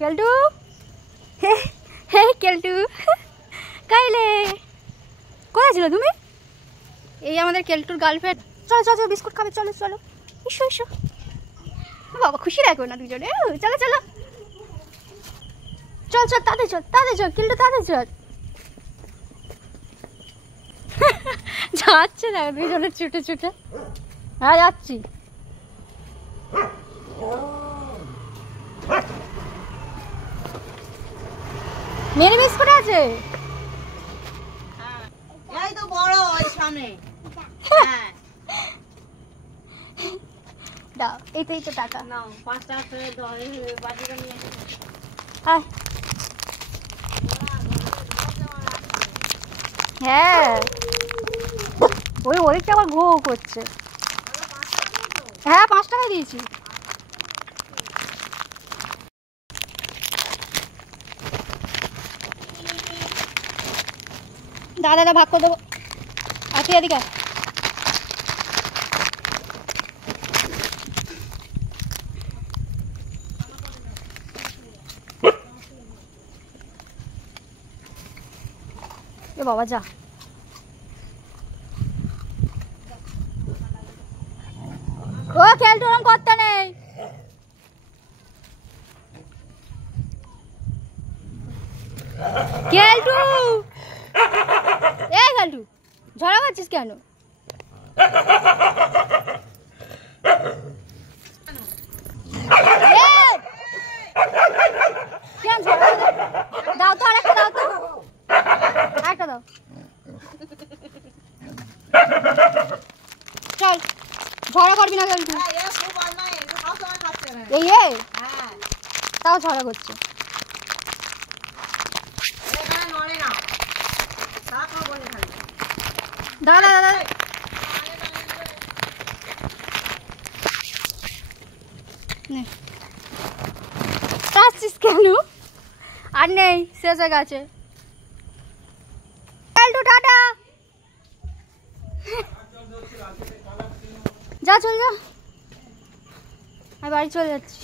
কেলটু হে কেলটু কাইলে কোথায় ছিল তুমি? এই আমাদের কেলটুর গার্লফ্রেন্ড। চলো চলো চলো বিস্কুট খাবে, চলো চলো এসো এসো। বাবা খুশি রাখো না দুজনে, চলো চলো চল চল তাদের চল তাদের চল কেলটু তাদের চল। যাচ্ছে না দুজনে ছুটে ছুটে। হ্যাঁ যাচ্ছি। মেরি বিস্কুট আছে? এই তো বড় ওই সামনে। হ্যাঁ দাও, এইটাই তো টাকা নাও 5 টাকা করে দাও, এই বাটিটা নিয়ে এসো। আয়। হ্যাঁ ওই ওদিকটা আবার ঘো করছে। হ্যাঁ 5 টাকা দিয়েছি। দাদা দাদা ভাগ করে দেবো। আর তুই এদিকে এ বাবা যা। ও খেলটু ওরম করতে নেই। খেলটু এই খেলটু ঝড়া করছিস কেন? দাও তো আরেকটা দাও তো, আরেকটা দাও। চল ঝড়া করবি না খেলটু। এই তাও ঝড়া করছে। দাদা দাদা আসছিস কেন? আর নেই শেষ হয়ে গেছে। টাটা যা চল যা, আমি বাড়ি চলে যাচ্ছি।